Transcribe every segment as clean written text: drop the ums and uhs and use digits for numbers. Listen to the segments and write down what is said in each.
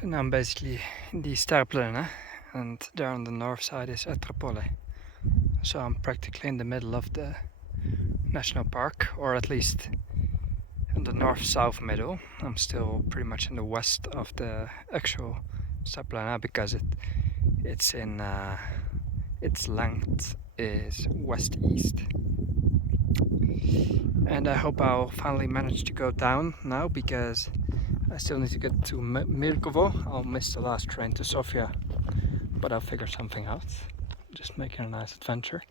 So now I'm basically in the Sterplane, and there on the north side is Etropole. So I'm practically in the middle of the national park, or at least in the north-south middle. I'm still pretty much in the west of the actual Sterplane because its length is west-east. And I hope I'll finally manage to go down now, because I still need to get to Mirkovo. I'll miss the last train to Sofia, but I'll figure something out. Just making a nice adventure.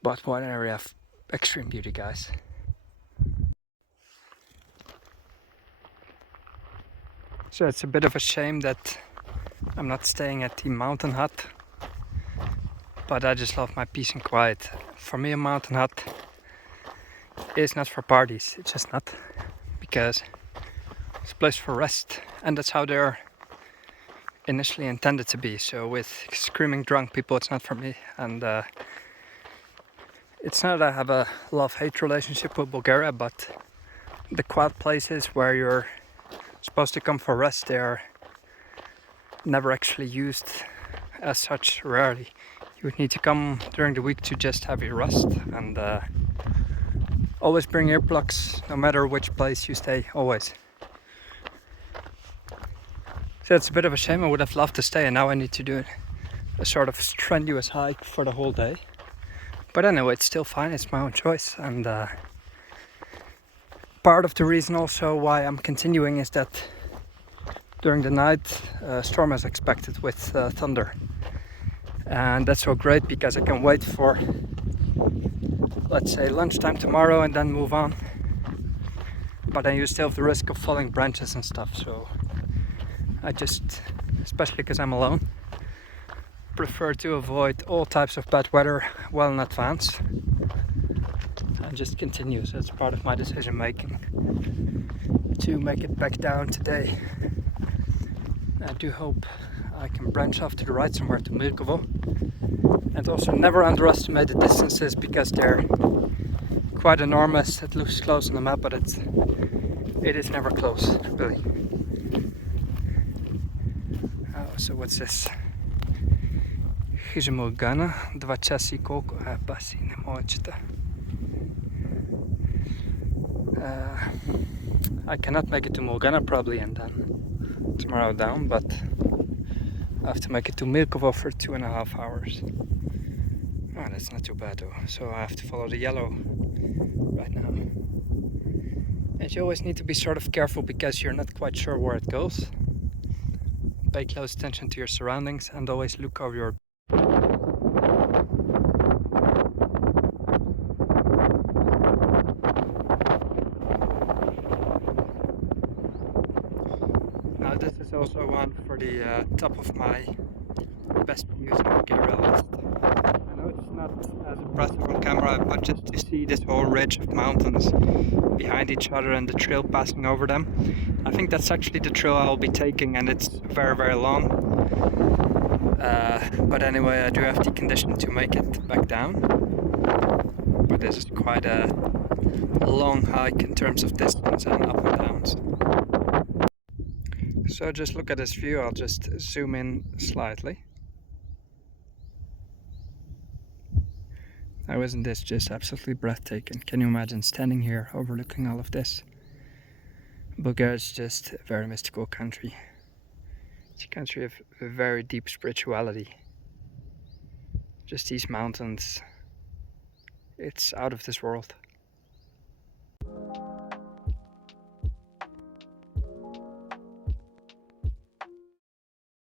But what an area of extreme beauty, guys. So it's a bit of a shame that I'm not staying at the mountain hut, but I just love my peace and quiet. For me, a mountain hut is not for parties. It's just not, because it's a place for rest, and that's how they're initially intended to be. So with screaming drunk people, it's not for me. And it's not that I have a love-hate relationship with Bulgaria, but the quiet places where you're supposed to come for rest, they're never actually used as such, rarely. You would need to come during the week to just have your rest, and always bring earplugs no matter which place you stay, always. So it's a bit of a shame. I would have loved to stay, and now I need to do a sort of strenuous hike for the whole day. But anyway, it's still fine, it's my own choice, and part of the reason also why I'm continuing is that during the night a storm is expected with thunder. And that's so great, because I can wait for, let's say, lunchtime tomorrow and then move on. But then you still have the risk of falling branches and stuff, so I just, especially because I'm alone, prefer to avoid all types of bad weather well in advance and just continue. So it's part of my decision making to make it back down today. I do hope I can branch off to the right somewhere to Mirkovo, and also never underestimate the distances, because they're quite enormous. It looks close on the map, but it is never close, really. So what's this? Хижа 2 часа и колко? Баси, не мога да чета. I cannot make it to Mulgana probably, and then tomorrow down, but I have to make it to Mirkovo for 2.5 hours. Oh, that's not too bad though. So I have to follow the yellow right now. And you always need to be sort of careful, because you're not quite sure where it goes. Pay close attention to your surroundings and always look over your... Now this is also one for the top of my best views in Bulgaria list. I know it's not as impressive on camera, but just to see this whole ridge of mountains behind each other and the trail passing over them, I think that's actually the trail I'll be taking, and it's very, very long. But anyway, I do have the condition to make it back down. But this is quite a long hike in terms of distance and up and downs. So just look at this view. I'll just zoom in slightly. Now, isn't this just absolutely breathtaking? Can you imagine standing here overlooking all of this? Bulgaria is just a very mystical country. It's a country of a very deep spirituality. Just these mountains, it's out of this world.